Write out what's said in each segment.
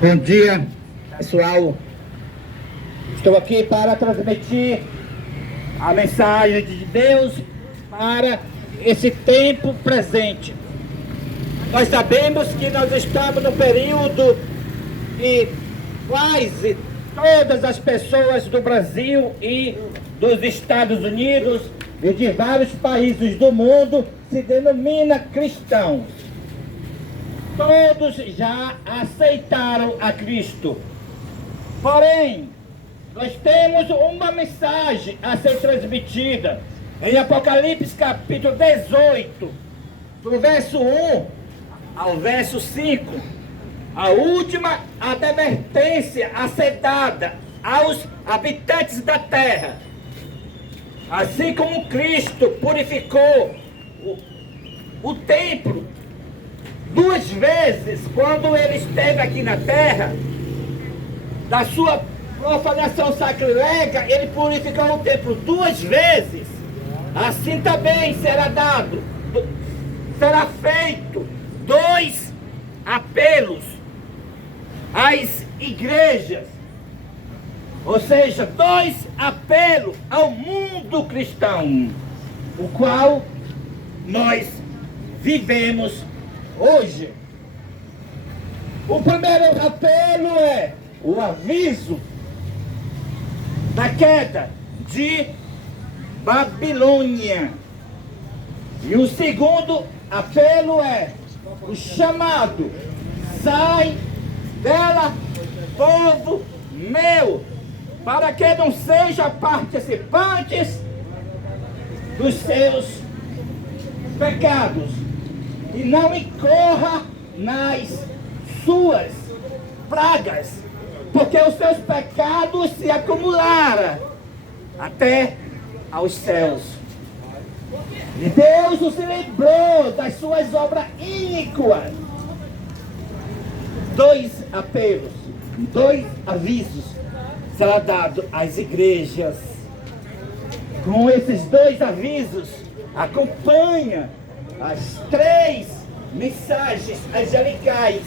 Bom dia, pessoal. Estou aqui para transmitir a mensagem de Deus para esse tempo presente. Nós sabemos que nós estamos no período que quase todas as pessoas do Brasil e dos Estados Unidos e de vários países do mundo se denominam cristãos. Todos já aceitaram a Cristo. Porém, nós temos uma mensagem a ser transmitida em Apocalipse capítulo 18, do verso 1 ao verso 5. A última advertência a ser dada aos habitantes da terra. Assim como Cristo purificou o templo 2 vezes quando ele esteve aqui na terra, da sua profanação sacrílega, ele purificou o templo 2 vezes. Assim também será feito 2 apelos às igrejas, ou seja, 2 apelos ao mundo cristão, o qual nós vivemos hoje. O primeiro apelo é o aviso da queda de Babilônia. E o segundo apelo é o chamado: sai dela, povo meu, para que não sejam participantes dos seus pecados e não incorra nas suas pragas, porque os seus pecados se acumularam até aos céus. E Deus se lembrou das suas obras iníquas. 2 apelos, 2 avisos será dado às igrejas. Com esses 2 avisos, acompanha as 3 mensagens angelicais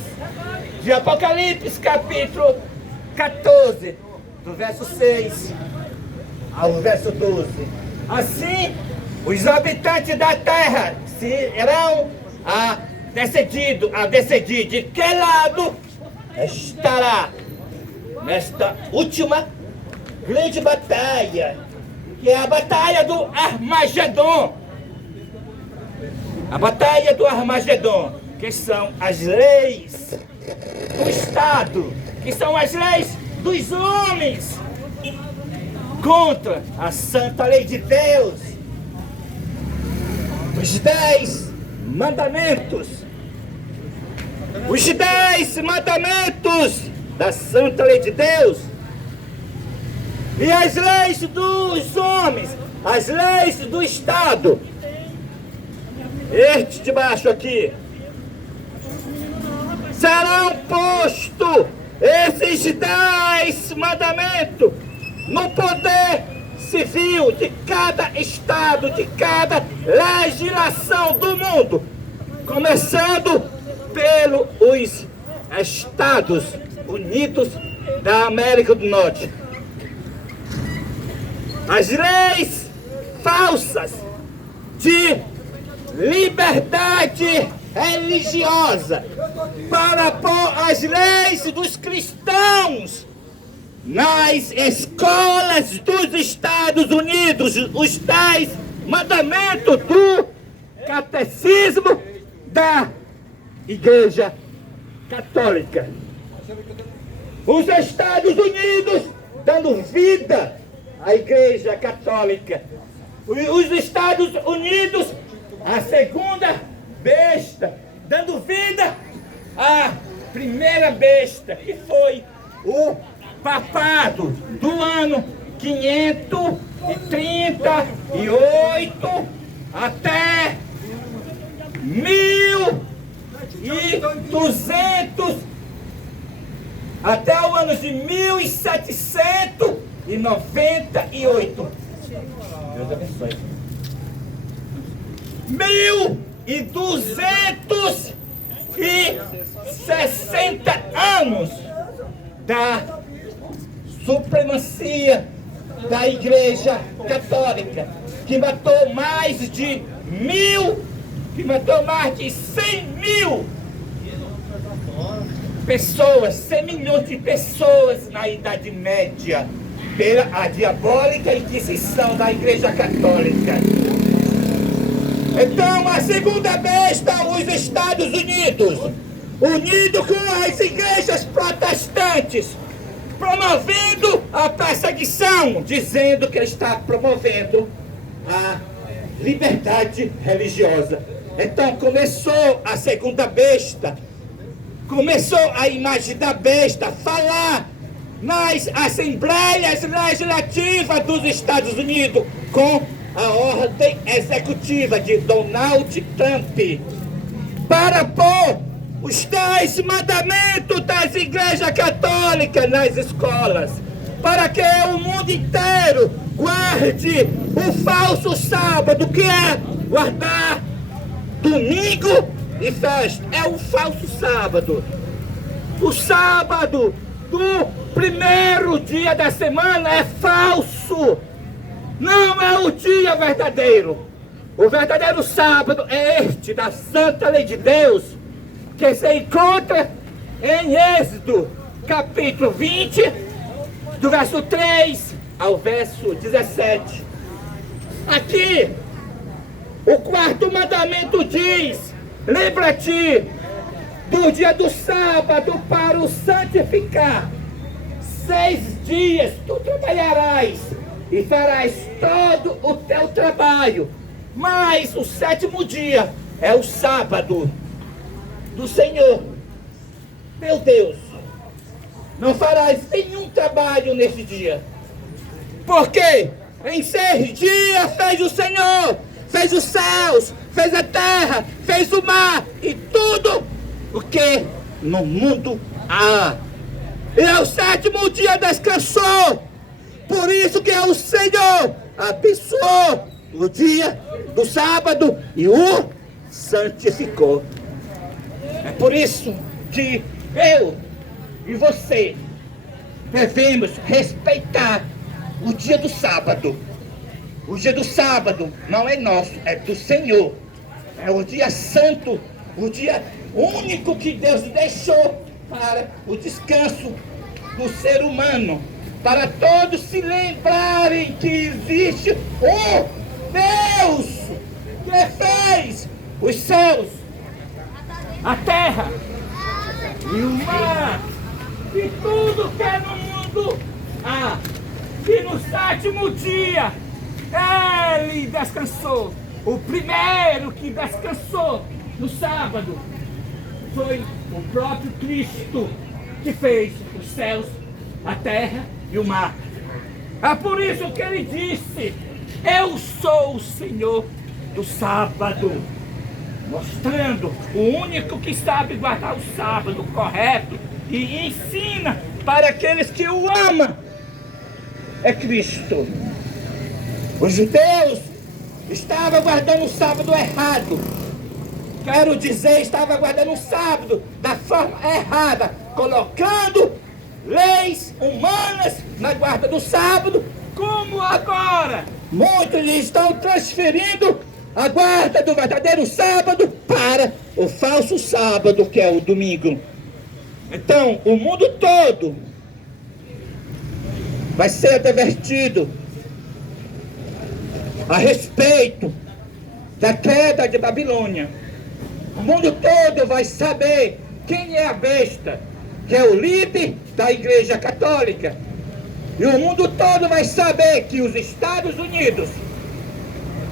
de Apocalipse capítulo 14, do verso 6 ao verso 12. Assim, os habitantes da terra serão a decidir de que lado estará nesta última grande batalha, que é a batalha do Armagedon. A batalha do Armagedon, que são as leis do Estado, que são as leis dos homens, contra a santa lei de Deus. Os 10 mandamentos. Os 10 mandamentos da santa lei de Deus. E as leis dos homens, as leis do Estado. Este de baixo aqui. Serão postos esses 10 mandamentos no poder civil de cada estado, de cada legislação do mundo, começando pelos Estados Unidos da América do Norte. As leis falsas de liberdade religiosa para pôr as leis dos cristãos nas escolas dos Estados Unidos, os 10 mandamentos do catecismo da Igreja Católica. Os Estados Unidos dando vida à Igreja Católica. Os Estados Unidos, a segunda besta, dando vida à primeira besta, que foi o papado do ano 538 até 1200, até o ano de 1798. Deus abençoe. 1260 anos da supremacia da Igreja Católica, que matou mais de 100 mil pessoas, 100 milhões de pessoas na Idade Média, pela a diabólica Inquisição da Igreja Católica. Então, a segunda besta, os Estados Unidos, unido com as igrejas protestantes, promovendo a perseguição, dizendo que está promovendo a liberdade religiosa. Então começou a segunda besta, começou a imagem da besta falar nas assembleias legislativas dos Estados Unidos com a ordem executiva de Donald Trump para pôr os 10 mandamentos das igrejas católicas nas escolas, para que o mundo inteiro guarde o falso sábado, que é guardar domingo e festa. É o falso sábado. O sábado do primeiro dia da semana é falso. Não é o dia verdadeiro. O verdadeiro sábado é este, da santa lei de Deus, que se encontra em Êxodo, capítulo 20, do verso 3 ao verso 17. Aqui, o quarto mandamento diz: lembra-te do dia do sábado para o santificar. 6 dias tu trabalharás e farás todo o teu trabalho, mas o 7º dia é o sábado do Senhor, meu Deus. Não farás nenhum trabalho nesse dia, porque em 6 dias fez o Senhor, fez os céus, fez a terra, fez o mar e tudo o que no mundo há. E ao 7º dia descansou. Por isso que o Senhor abençoou o dia do sábado e o santificou. É por isso que eu e você devemos respeitar o dia do sábado. O dia do sábado não é nosso, é do Senhor. É o dia santo, o dia único que Deus deixou para o descanso do ser humano, para todos se lembrarem que existe um Deus que fez os céus, a terra e o mar e tudo que é no mundo há. E no 7º dia ele descansou. O primeiro que descansou no sábado foi o próprio Cristo, que fez os céus, a terra e o mar. É por isso que ele disse: eu sou o Senhor do sábado, mostrando o único que sabe guardar o sábado correto e ensina para aqueles que o amam é Cristo. Os judeus estavam guardando o sábado errado. Quero dizer, estava guardando o sábado da forma errada, colocando leis humanas na guarda do sábado, como agora muitos estão transferindo a guarda do verdadeiro sábado para o falso sábado, que é o domingo. Então, o mundo todo vai ser advertido a respeito da queda de Babilônia. O mundo todo vai saber quem é a besta, que é o líder da Igreja Católica. E o mundo todo vai saber que os Estados Unidos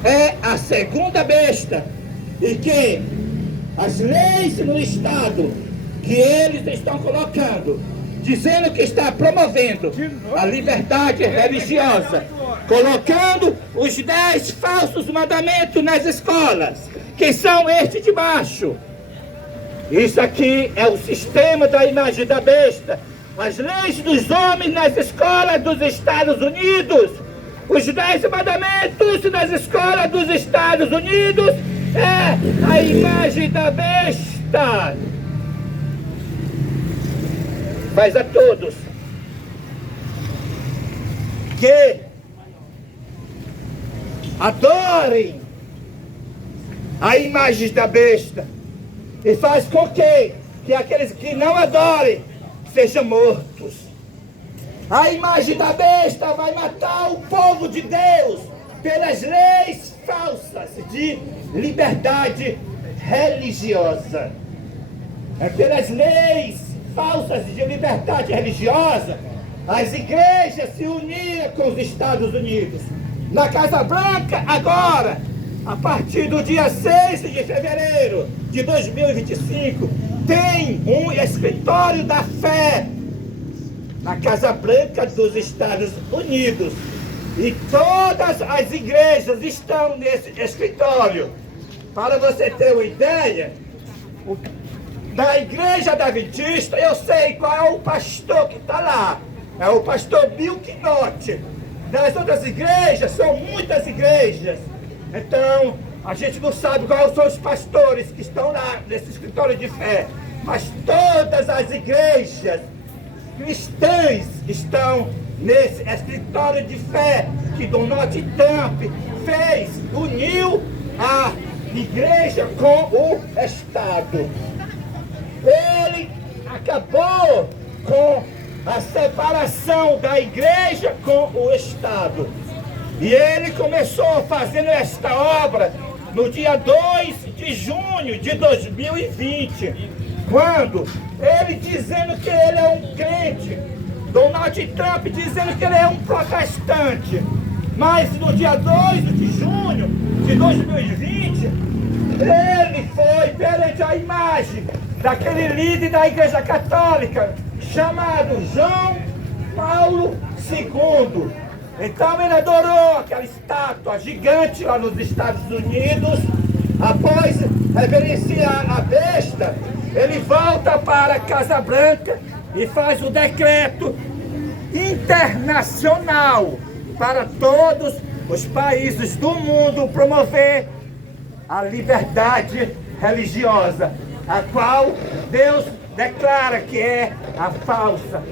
é a segunda besta e que as leis no Estado que eles estão colocando, dizendo que está promovendo a liberdade religiosa, colocando os 10 falsos mandamentos nas escolas, que são estes de baixo. Isso aqui é o sistema da imagem da besta. As leis dos homens nas escolas dos Estados Unidos, os 10 mandamentos nas escolas dos Estados Unidos, é a imagem da besta. mas a todos que adorem a imagem da besta e faz com que aqueles que não adorem sejam mortos. A imagem da besta vai matar o povo de Deus pelas leis falsas de liberdade religiosa. É pelas leis falsas de liberdade religiosa, as igrejas se uniram com os Estados Unidos. Na Casa Branca, agora, a partir do dia 6 de fevereiro de 2025, tem um escritório da fé na Casa Branca dos Estados Unidos. E todas as igrejas estão nesse escritório. Para você ter uma ideia, da igreja adventista, eu sei qual é o pastor que está lá. É o pastor Bill Knott. Das outras igrejas, são muitas igrejas. Então, a gente não sabe quais são os pastores que estão lá nesse escritório de fé. Mas todas as igrejas cristãs estão nesse escritório de fé que Donald Trump fez, uniu a igreja com o Estado. Ele acabou com a separação da igreja com o Estado. E ele começou fazendo esta obra no dia 2 de junho de 2020, quando ele dizendo que ele é um crente, Donald Trump dizendo que ele é um protestante, mas no dia 2 de junho de 2020, ele foi perante a imagem daquele líder da Igreja Católica, chamado João Paulo II. Então ele adorou aquela estátua gigante lá nos Estados Unidos. Após reverenciar a besta, ele volta para a Casa Branca e faz o decreto internacional para todos os países do mundo promover a liberdade religiosa, a qual Deus declara que é a falsa,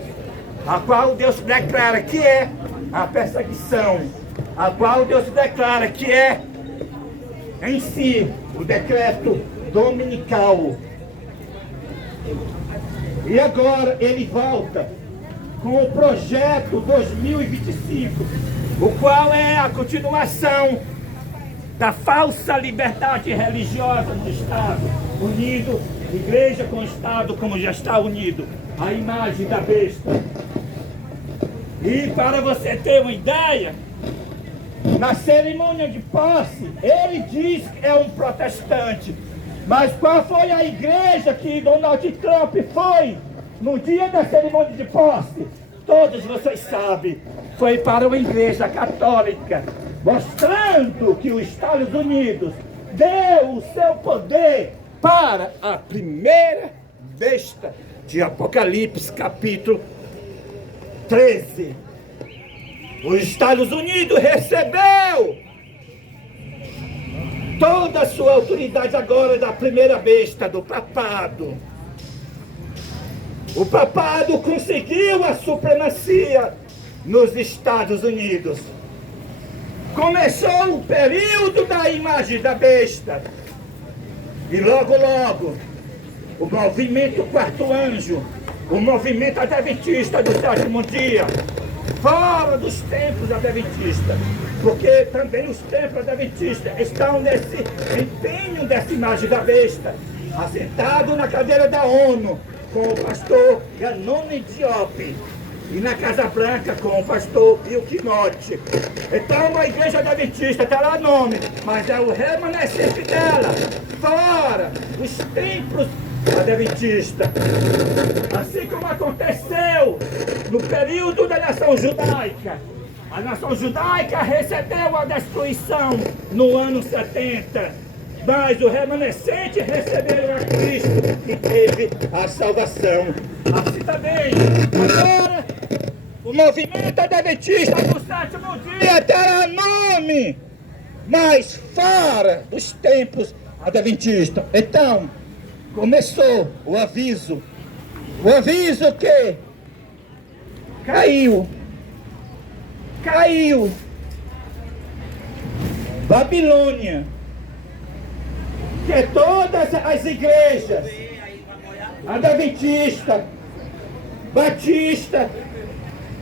a qual Deus declara que é a perseguição, a qual Deus declara que é em si o decreto dominical. E agora ele volta com o projeto 2025, o qual é a continuação da falsa liberdade religiosa no Estado, unido, igreja com Estado como já está unido, a imagem da besta. E para você ter uma ideia, na cerimônia de posse, ele diz que é um protestante. Mas qual foi a igreja que Donald Trump foi no dia da cerimônia de posse? Todos vocês sabem, foi para uma igreja católica, mostrando que os Estados Unidos deu o seu poder para a primeira besta de Apocalipse, capítulo 13. Os Estados Unidos recebeu toda a sua autoridade agora da primeira besta, do papado. O papado conseguiu a supremacia nos Estados Unidos. Começou o período da imagem da besta. E logo, logo, o movimento Quarto Anjo, o movimento adventista do sétimo dia, fora dos templos adventistas, porque também os templos adventistas estão nesse empenho dessa imagem da besta, assentado na cadeira da ONU, com o pastor Ganoni Diop, e na Casa Branca com o pastor Bill Knott. Então a igreja adventista está lá nome, mas é o remanescente dela, fora os templos adventistas. Assim como aconteceu no período da nação judaica. A nação judaica recebeu a destruição no ano 70, mas o remanescente recebeu a Cristo e teve a salvação. Assim também, agora, o movimento adventista do sétimo dia terá nome, mas fora dos tempos adventistas. Então, começou o aviso que Caiu. Babilônia, que é todas as igrejas, Adventista, Batista,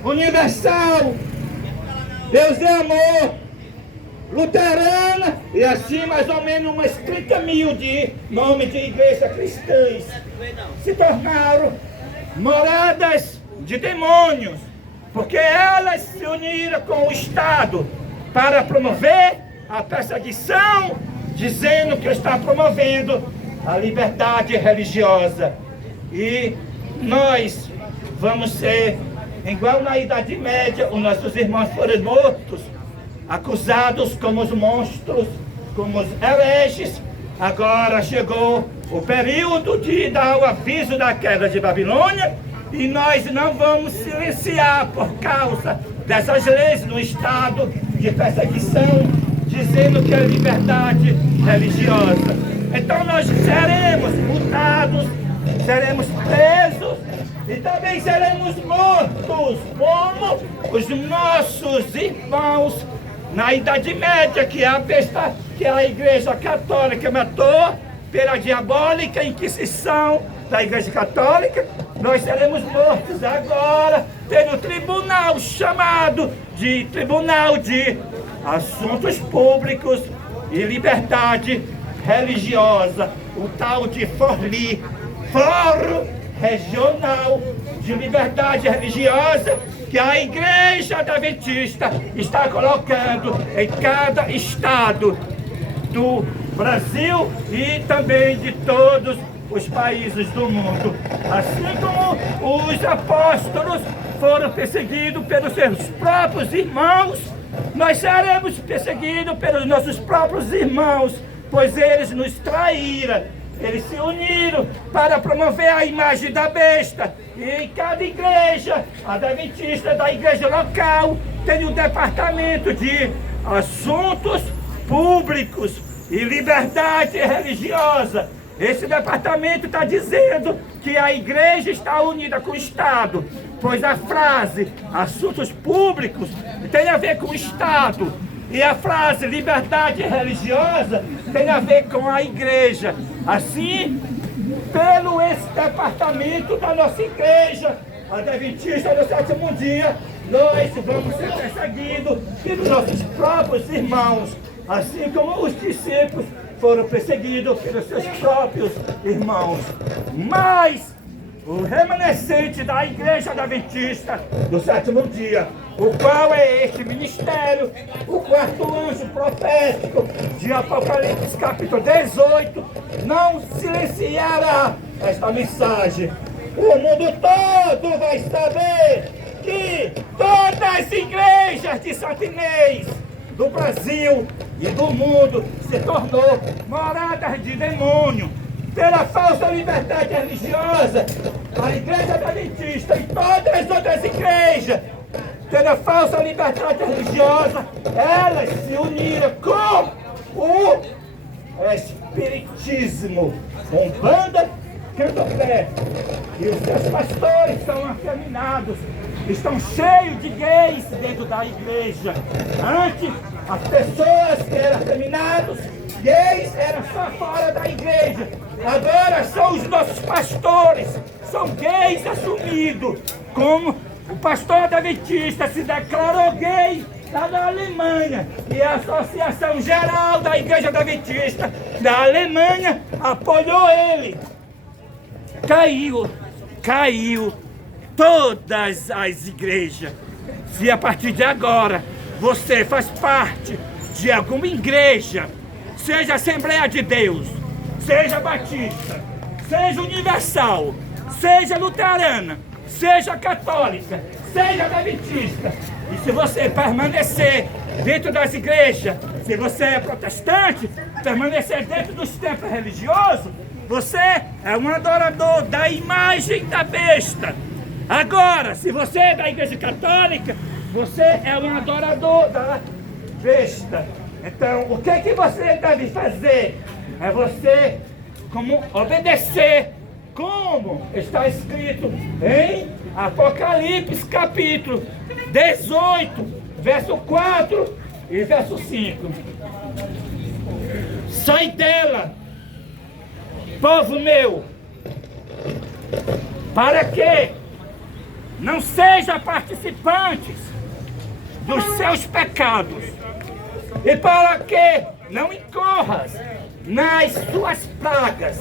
Universal, Deus é Amor, Luterana, e assim mais ou menos umas 30 mil de nomes de igrejas cristãs se tornaram moradas de demônios, porque elas se uniram com o Estado para promover a perseguição, dizendo que está promovendo a liberdade religiosa. E nós vamos ser, igual na Idade Média, os nossos irmãos foram mortos, acusados como os monstros, como os hereges. Agora chegou o período de dar o aviso da queda de Babilônia, e nós não vamos silenciar por causa dessas leis no estado de perseguição, dizendo que é liberdade religiosa. Então nós seremos multados, seremos presos e também seremos mortos, como os nossos irmãos na Idade Média, que a besta, que a Igreja Católica matou pela diabólica Inquisição da Igreja Católica. Nós seremos mortos agora pelo tribunal chamado de Tribunal de Assuntos Públicos e Liberdade Religiosa, o tal de FORLI, Fórum Regional de Liberdade Religiosa, que a Igreja Adventista está colocando em cada estado do Brasil e também de todos os países do mundo. Assim como os apóstolos foram perseguidos pelos seus próprios irmãos, nós seremos perseguidos pelos nossos próprios irmãos, pois eles nos traíram. Eles se uniram para promover a imagem da besta. E em cada igreja adventista da igreja local tem um departamento de assuntos públicos e liberdade religiosa. Esse departamento está dizendo que a igreja está unida com o Estado, pois a frase assuntos públicos tem a ver com o Estado, e a frase liberdade religiosa tem a ver com a igreja. Assim, pelo esse departamento da nossa igreja Adventista do Sétimo Dia, nós vamos ser perseguidos pelos nossos próprios irmãos, assim como os discípulos foram perseguidos pelos seus próprios irmãos. Mas o remanescente da Igreja Adventista do Sétimo Dia, o qual é este ministério, o quarto anjo profético de Apocalipse capítulo 18, não silenciará esta mensagem. O mundo todo vai saber que todas as igrejas de Santo Inês do Brasil e do mundo se tornou moradas de demônio pela falsa liberdade religiosa. A Igreja Adventista e todas as outras igrejas, pela falsa liberdade religiosa, elas se uniram com o espiritismo, com banda candomblé. E os seus pastores são afeminados, estão cheios de gays dentro da igreja. Antes, as pessoas que eram afeminados, gays, eram só fora da igreja. Agora são os nossos pastores, são gays assumidos, como o pastor adventista se declarou gay lá na Alemanha, e a Associação Geral da Igreja Adventista da Alemanha apoiou ele. Caiu todas as igrejas. Se a partir de agora você faz parte de alguma igreja, seja Assembleia de Deus, seja Batista, seja Universal, seja Luterana, seja Católica, seja Adventista, e se você permanecer dentro das igrejas, se você é protestante, permanecer dentro dos templos religiosos, você é um adorador da imagem da besta. Agora, se você é da Igreja Católica, você é um adorador da besta. Então, o que você deve fazer? É você obedecer como está escrito em Apocalipse capítulo 18, verso 4 e verso 5. Sai dela, povo meu, para que não sejam participantes dos seus pecados, e para que não incorras nas suas pragas,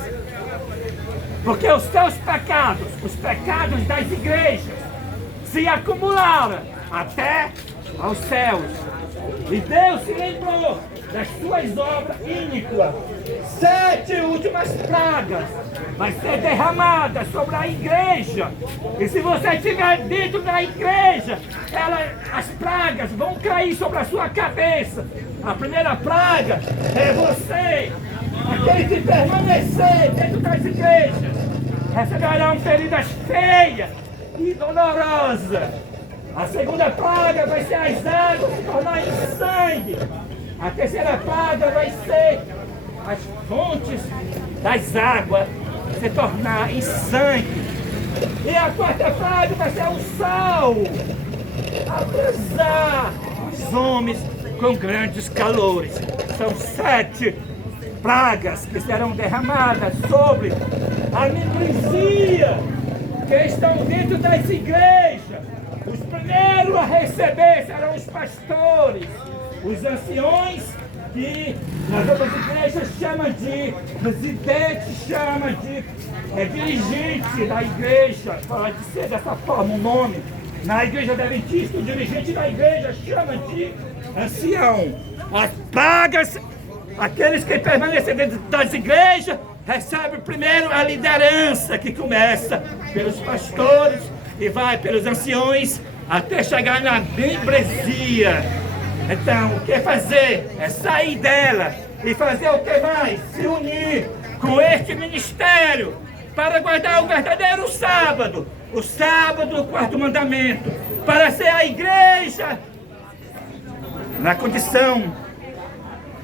porque os seus pecados, os pecados das igrejas, se acumularam até aos céus. E Deus se lembrou das suas obras íniquas. 7 últimas pragas vai ser derramadas sobre a igreja. E se você estiver dentro da igreja, as pragas vão cair sobre a sua cabeça. A primeira praga é você, aquele que permanecer dentro das igrejas, receberão feridas feias e dolorosas. A segunda praga vai ser as águas se tornarem em sangue. A terceira praga vai ser as fontes das águas se tornar em sangue. E a quarta praga vai ser o sal abrasar os homens com grandes calores. São 7 pragas que serão derramadas sobre a membresia que estão dentro das igrejas. Os primeiros a receber serão os pastores, os anciões, que nas outras igrejas chamam de presidente, chamam de dirigente da igreja, pode ser dessa forma o nome. Na igreja adventista, o dirigente da igreja chama de ancião. As pragas, aqueles que permanecem dentro das igrejas, recebem primeiro a liderança, que começa pelos pastores e vai pelos anciões até chegar na membresia. Então, o que fazer? É sair dela e fazer o que mais? Se unir com este ministério para guardar o verdadeiro sábado. O sábado, o quarto mandamento, para ser a igreja na condição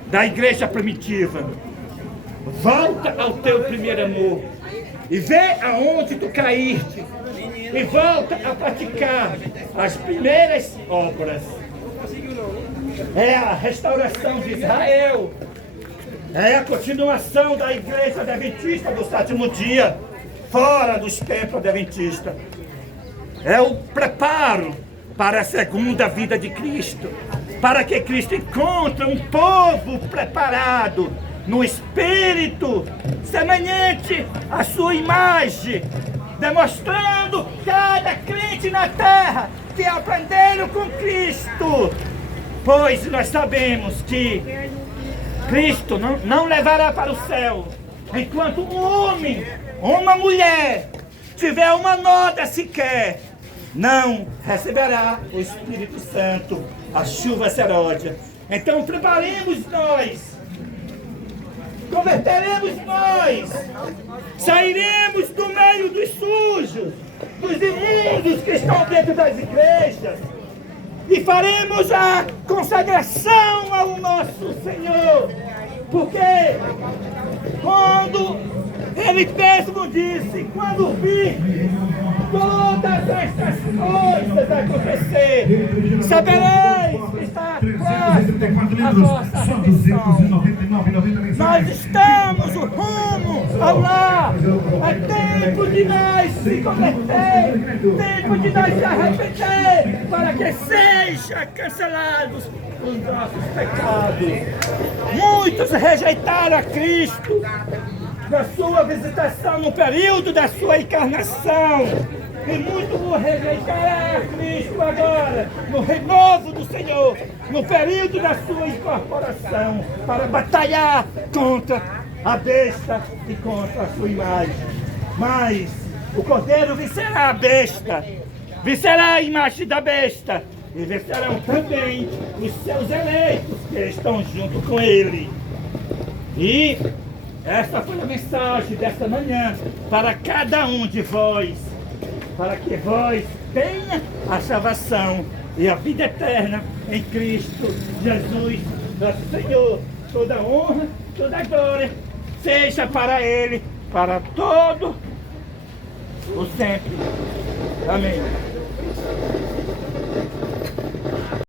da igreja primitiva. Volta ao teu primeiro amor e vê aonde tu caíste e volta a praticar as primeiras obras. É a restauração de Israel, é a continuação da igreja adventista do 7º dia, fora dos templos adventistas. É o preparo para a segunda vida de Cristo, para que Cristo encontre um povo preparado no espírito, semelhante à sua imagem, demonstrando cada crente na terra que aprenderam com Cristo. Pois nós sabemos que Cristo não levará para o céu enquanto um homem ou uma mulher tiver uma nota sequer, não receberá o Espírito Santo, a chuva seródia. Então preparemos nós, converteremos nós, sairemos do meio dos sujos, dos imundos que estão dentro das igrejas, e faremos a consagração ao nosso Senhor, porque quando Ele mesmo disse, quando vir todas estas coisas acontecer, sabereis que está próxima a vossa redenção. Nós estamos o rumo ao lar. É tempo de nós se converter, tempo de nós se arrepender, para que sejam cancelados os nossos pecados. Muitos rejeitaram a Cristo na sua visitação, no período da sua encarnação. E muitos o rejeitarão a Cristo agora, no renovo do Senhor, no período da sua incorporação, para batalhar contra a besta e contra a sua imagem. Mas o Cordeiro vencerá a besta, vencerá a imagem da besta, e vencerão também os seus eleitos que estão junto com ele. E essa foi a mensagem desta manhã para cada um de vós, para que vós tenha a salvação e a vida eterna em Cristo Jesus, nosso Senhor. Toda honra, toda glória seja para Ele, para todo por sempre. Amém.